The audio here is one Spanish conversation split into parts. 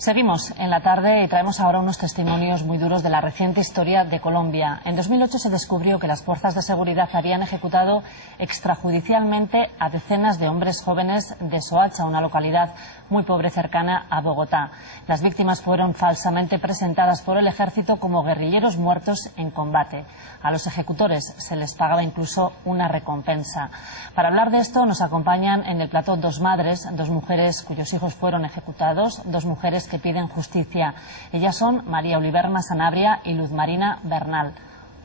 Seguimos en la tarde y traemos ahora unos testimonios muy duros de la reciente historia de Colombia. En 2008 se descubrió que las fuerzas de seguridad habían ejecutado extrajudicialmente a decenas de hombres jóvenes de Soacha, una localidad muy pobre cercana a Bogotá. Las víctimas fueron falsamente presentadas por el ejército como guerrilleros muertos en combate. A los ejecutores se les pagaba incluso una recompensa. Para hablar de esto nos acompañan en el plató dos madres, dos mujeres cuyos hijos fueron ejecutados, dos mujeres que piden justicia. Ellas son María Oliverna Sanabria y Luz Marina Bernal.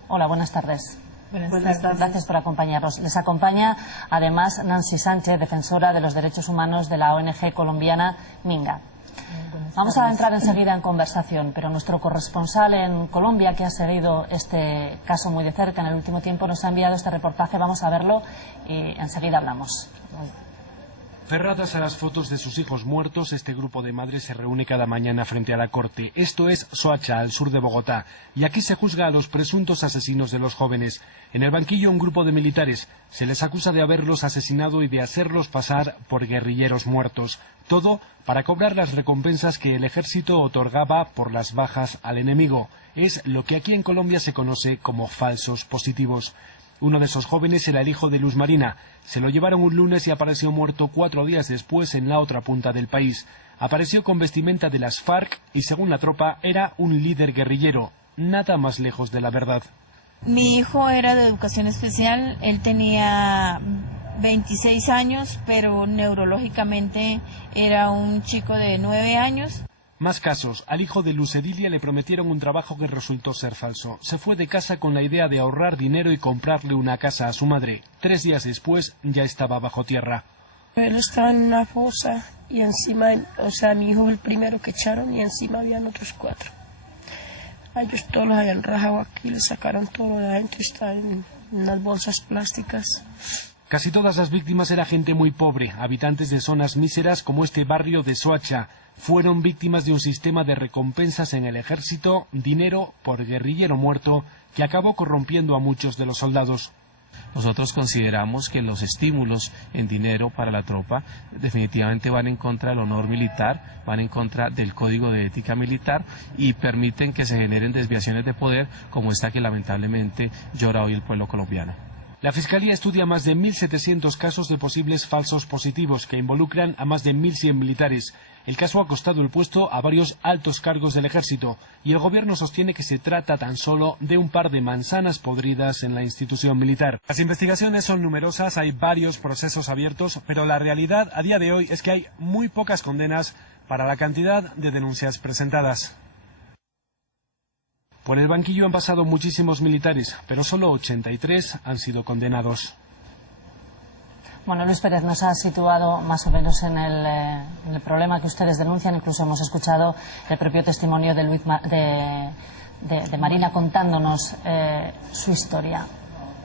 Hola, buenas tardes. Buenas tardes. Gracias por acompañarnos. Les acompaña además Nancy Sánchez, defensora de los derechos humanos de la ONG colombiana Minga. Vamos a entrar enseguida en conversación, pero nuestro corresponsal en Colombia, que ha seguido este caso muy de cerca en el último tiempo, nos ha enviado este reportaje. Vamos a verlo y enseguida hablamos. Cerradas a las fotos de sus hijos muertos, este grupo de madres se reúne cada mañana frente a la corte. Esto es Soacha, al sur de Bogotá, y aquí se juzga a los presuntos asesinos de los jóvenes. En el banquillo un grupo de militares. Se les acusa de haberlos asesinado y de hacerlos pasar por guerrilleros muertos. Todo para cobrar las recompensas que el ejército otorgaba por las bajas al enemigo. Es lo que aquí en Colombia se conoce como falsos positivos. Uno de esos jóvenes era el hijo de Luz Marina. Se lo llevaron un lunes y apareció muerto 4 días después en la otra punta del país. Apareció con vestimenta de las FARC y, según la tropa, era un líder guerrillero. Nada más lejos de la verdad. Mi hijo era de educación especial. Él tenía 26 años, pero neurológicamente era un chico de 9 años. Más casos. Al hijo de Luz Edilia le prometieron un trabajo que resultó ser falso. Se fue de casa con la idea de ahorrar dinero y comprarle una casa a su madre. 3 días después ya estaba bajo tierra. Él estaba en una fosa y encima, mi hijo fue el primero que echaron y encima habían otros 4. A ellos todos los habían rajado aquí, le sacaron todo de adentro, está en unas bolsas plásticas. Casi todas las víctimas eran gente muy pobre, habitantes de zonas míseras como este barrio de Soacha. Fueron víctimas de un sistema de recompensas en el ejército, dinero por guerrillero muerto, que acabó corrompiendo a muchos de los soldados. Nosotros consideramos que los estímulos en dinero para la tropa definitivamente van en contra del honor militar, van en contra del código de ética militar y permiten que se generen desviaciones de poder como esta que lamentablemente llora hoy el pueblo colombiano. La Fiscalía estudia más de 1.700 casos de posibles falsos positivos que involucran a más de 1.100 militares. El caso ha costado el puesto a varios altos cargos del ejército y el gobierno sostiene que se trata tan solo de un par de manzanas podridas en la institución militar. Las investigaciones son numerosas, hay varios procesos abiertos, pero la realidad a día de hoy es que hay muy pocas condenas para la cantidad de denuncias presentadas. Por el banquillo han pasado muchísimos militares, pero solo 83 han sido condenados. Bueno, Luis Pérez nos ha situado más o menos en el problema que ustedes denuncian. Incluso hemos escuchado el propio testimonio de Marina contándonos su historia.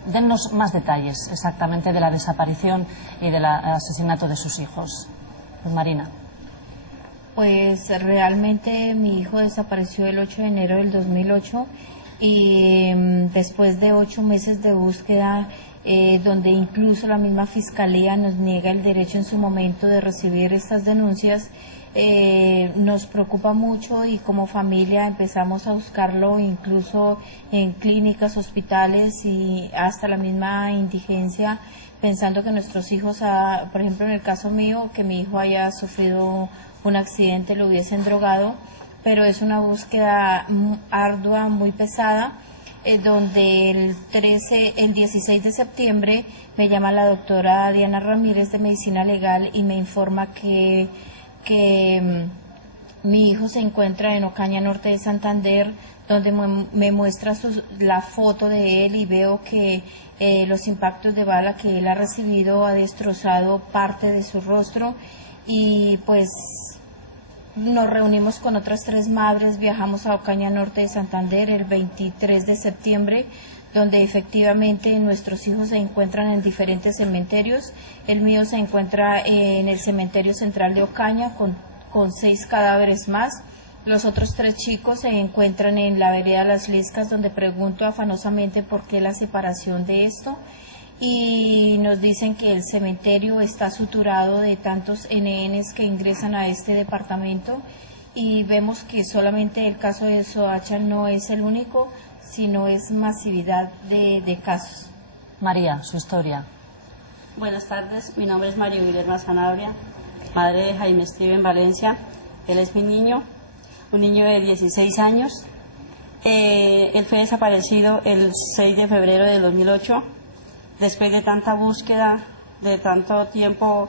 Dennos más detalles exactamente de la desaparición y del asesinato de sus hijos. Marina. Pues realmente mi hijo desapareció el 8 de enero del 2008 y después de 8 meses de búsqueda, donde incluso la misma Fiscalía nos niega el derecho en su momento de recibir estas denuncias, nos preocupa mucho y como familia empezamos a buscarlo incluso en clínicas, hospitales y hasta la misma indigencia, pensando que nuestros hijos, por ejemplo en el caso mío, que mi hijo haya sufrido un accidente, lo hubiesen drogado, pero es una búsqueda ardua, muy pesada, donde el 16 de septiembre me llama la doctora Diana Ramírez de Medicina Legal y me informa que mi hijo se encuentra en Ocaña, norte de Santander, donde me muestra la foto de él y veo que los impactos de bala que él ha recibido ha destrozado parte de su rostro y pues nos reunimos con otras 3 madres, viajamos a Ocaña, norte de Santander el 23 de septiembre, donde efectivamente nuestros hijos se encuentran en diferentes cementerios. El mío se encuentra en el cementerio central de Ocaña con 6 cadáveres más. Los otros 3 chicos se encuentran en la vereda Las Liscas, donde pregunto afanosamente por qué la separación de esto. Y nos dicen que el cementerio está suturado de tantos NNs que ingresan a este departamento y vemos que solamente el caso de Soacha no es el único, sino es masividad de casos. María, su historia. Buenas tardes, mi nombre es María Guillermo Sanabria, madre de Jaime Steven Valencia. Él es mi niño, un niño de 16 años. Él fue desaparecido el 6 de febrero de 2008, después de tanta búsqueda, de tanto tiempo.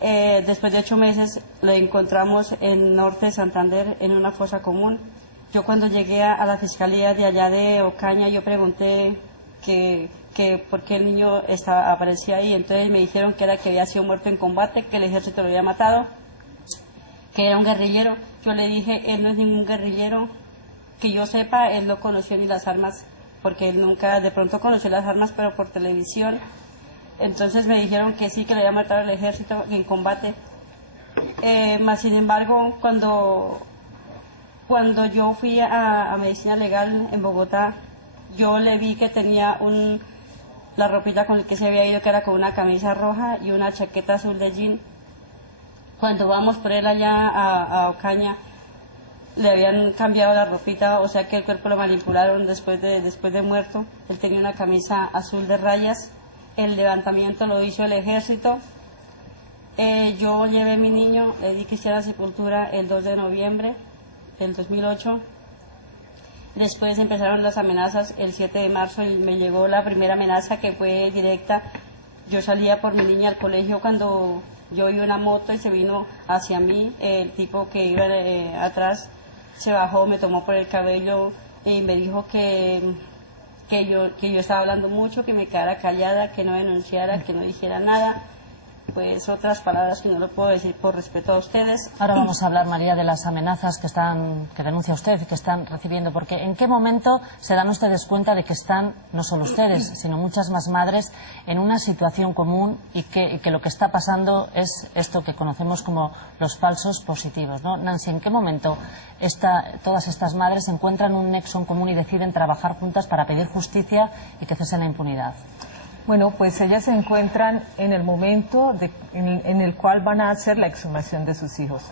Después de 8 meses lo encontramos en Norte de Santander, en una fosa común. Yo cuando llegué a la fiscalía de allá de Ocaña, yo pregunté que por qué el niño aparecía ahí. Entonces me dijeron que era que había sido muerto en combate, que el ejército lo había matado, que era un guerrillero. Yo le dije, él no es ningún guerrillero, que yo sepa, él no conoció ni las armas, porque él nunca, de pronto conoció las armas, pero por televisión. Entonces me dijeron que sí, que le había matado el ejército en combate. Más sin embargo, cuando yo fui a medicina legal en Bogotá, yo le vi que tenía la ropita con la que se había ido, que era con una camisa roja y una chaqueta azul de jean. Cuando vamos por él allá a Ocaña, le habían cambiado la ropita, o sea que el cuerpo lo manipularon después de muerto. Él tenía una camisa azul de rayas. El levantamiento lo hizo el ejército. Yo llevé a mi niño, le di cristiana sepultura el 2 de noviembre del 2008. Después empezaron las amenazas el 7 de marzo y me llegó la primera amenaza, que fue directa. Yo salía por mi niña al colegio cuando yo vi una moto y se vino hacia mí. El tipo que iba atrás se bajó, me tomó por el cabello y me dijo que yo estaba hablando mucho, que me quedara callada, que no denunciara, que no dijera nada. Pues otras palabras que no lo puedo decir por respeto a ustedes. Ahora vamos a hablar, María, de las amenazas que denuncia usted y que están recibiendo, porque ¿en qué momento se dan ustedes cuenta de que están, no solo ustedes, sino muchas más madres, en una situación común y que lo que está pasando es esto que conocemos como los falsos positivos, ¿no? Nancy, ¿en qué momento todas estas madres encuentran un nexo en común y deciden trabajar juntas para pedir justicia y que cese la impunidad? Bueno, pues ellas se encuentran en el momento en el cual van a hacer la exhumación de sus hijos.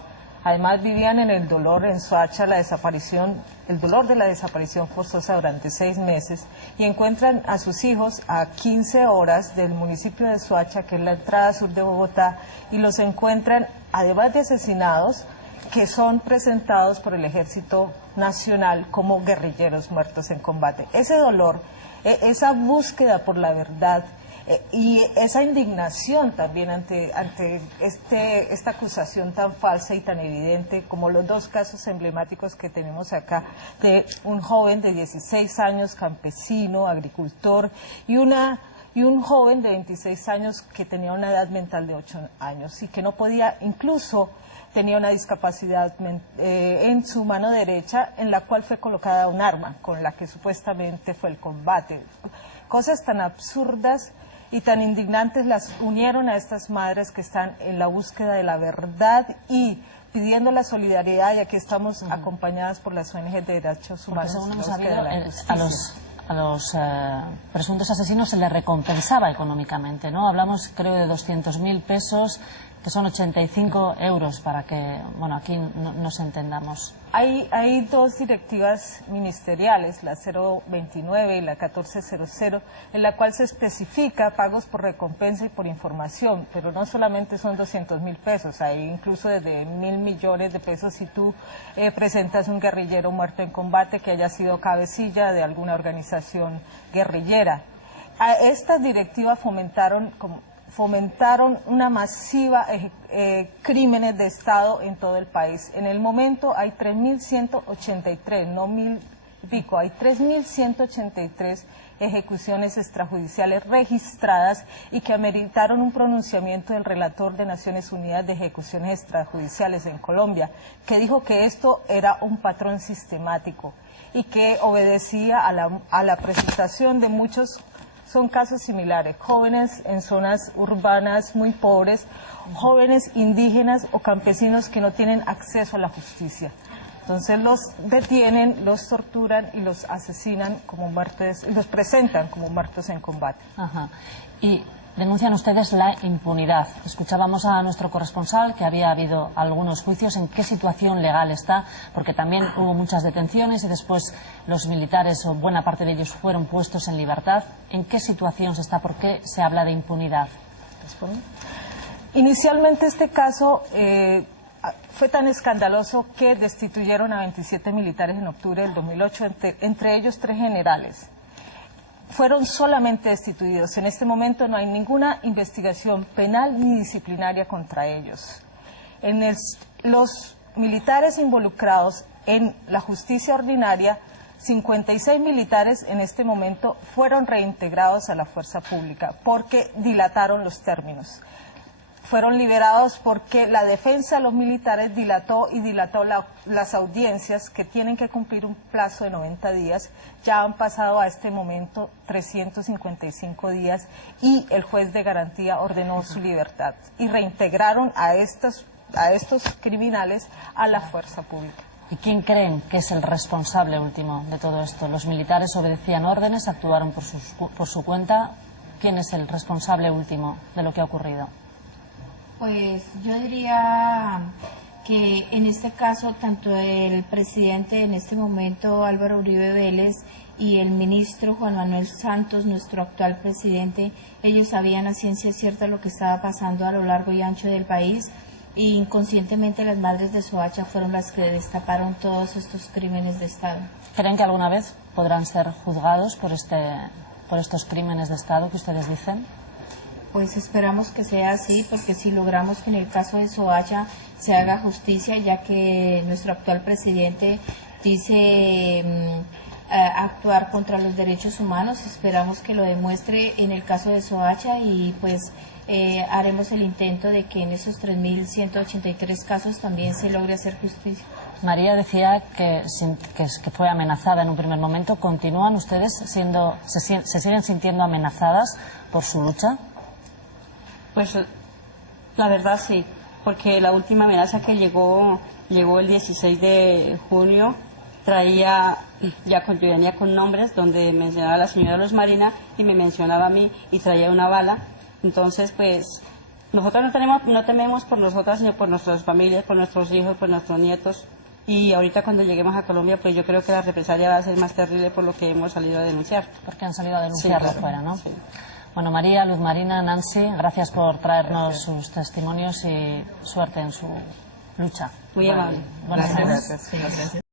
Además vivían en el dolor en Soacha, el dolor de la desaparición forzosa durante 6 meses, y encuentran a sus hijos a 15 horas del municipio de Soacha, que es la entrada sur de Bogotá, y los encuentran, además de asesinados, que son presentados por el Ejército Nacional como guerrilleros muertos en combate. Ese dolor, esa búsqueda por la verdad y esa indignación también ante esta acusación tan falsa y tan evidente, como los 2 casos emblemáticos que tenemos acá, de un joven de 16 años, campesino, agricultor, y un joven de 26 años que tenía una edad mental de 8 años y que no podía, incluso tenía una discapacidad en su mano derecha, en la cual fue colocada un arma con la que supuestamente fue el combate. Cosas tan absurdas y tan indignantes las unieron a estas madres que están en la búsqueda de la verdad y pidiendo la solidaridad, y aquí estamos acompañadas por las ONG de derechos humanos. Porque según hemos sabido, a los presuntos asesinos se les recompensaba económicamente, ¿no? Hablamos, creo, de 200.000 pesos, que son 85 euros, para que, bueno, aquí nos entendamos. Hay 2 directivas ministeriales, la 029 y la 1400, en la cual se especifica pagos por recompensa y por información, pero no solamente son 200.000 pesos, hay incluso desde 1.000 millones de pesos si tú presentas un guerrillero muerto en combate que haya sido cabecilla de alguna organización guerrillera. Estas directivas fomentaron una masiva crímenes de Estado en todo el país. En el momento hay 3.183, no 1.000 y pico, hay 3.183 ejecuciones extrajudiciales registradas y que ameritaron un pronunciamiento del relator de Naciones Unidas de Ejecuciones Extrajudiciales en Colombia, que dijo que esto era un patrón sistemático y que obedecía a la presentación de muchos. Son casos similares, jóvenes en zonas urbanas muy pobres, jóvenes indígenas o campesinos que no tienen acceso a la justicia. Entonces los detienen, los torturan y los asesinan como muertos, y los presentan como muertos en combate. Ajá. Y Denuncian ustedes la impunidad. Escuchábamos a nuestro corresponsal que había habido algunos juicios. ¿En qué situación legal está? Porque también hubo muchas detenciones y después los militares, o buena parte de ellos, fueron puestos en libertad. ¿En qué situación se está? ¿Por qué se habla de impunidad? Inicialmente este caso fue tan escandaloso que destituyeron a 27 militares en octubre del 2008, entre ellos 3 generales. Fueron solamente destituidos. En este momento no hay ninguna investigación penal ni disciplinaria contra ellos. Los militares involucrados en la justicia ordinaria, 56 militares en este momento fueron reintegrados a la fuerza pública porque dilataron los términos. Fueron liberados porque la defensa de los militares dilató las audiencias, que tienen que cumplir un plazo de 90 días. Ya han pasado a este momento 355 días y el juez de garantía ordenó su libertad y reintegraron a estos criminales a la fuerza pública. ¿Y quién creen que es el responsable último de todo esto? ¿Los militares obedecían órdenes, actuaron por su cuenta? ¿Quién es el responsable último de lo que ha ocurrido? Pues yo diría que en este caso tanto el presidente en este momento, Álvaro Uribe Vélez, y el ministro Juan Manuel Santos, nuestro actual presidente, ellos sabían a ciencia cierta lo que estaba pasando a lo largo y ancho del país, y inconscientemente las madres de Soacha fueron las que destaparon todos estos crímenes de Estado. ¿Creen que alguna vez podrán ser juzgados por estos crímenes de Estado que ustedes dicen? Pues esperamos que sea así, porque si logramos que en el caso de Soacha se haga justicia, ya que nuestro actual presidente dice actuar contra los derechos humanos, esperamos que lo demuestre en el caso de Soacha y pues haremos el intento de que en esos 3.183 casos también se logre hacer justicia. María decía que fue amenazada en un primer momento. ¿Continúan ustedes se siguen sintiendo amenazadas por su lucha? Pues la verdad sí, porque la última amenaza que llegó el 16 de junio, venía con nombres donde mencionaba a la señora Luz Marina y me mencionaba a mí y traía una bala. Entonces pues nosotros no tememos por nosotras sino por nuestras familias, por nuestros hijos, por nuestros nietos. Y ahorita cuando lleguemos a Colombia pues yo creo que la represalia va a ser más terrible por lo que hemos salido a denunciar. Porque han salido a denunciarlo sí, claro, fuera, ¿no? Sí. Bueno, María, Luz Marina, Nancy, gracias por traernos sus testimonios y suerte en su lucha. Muy amable. Buenas noches. Gracias.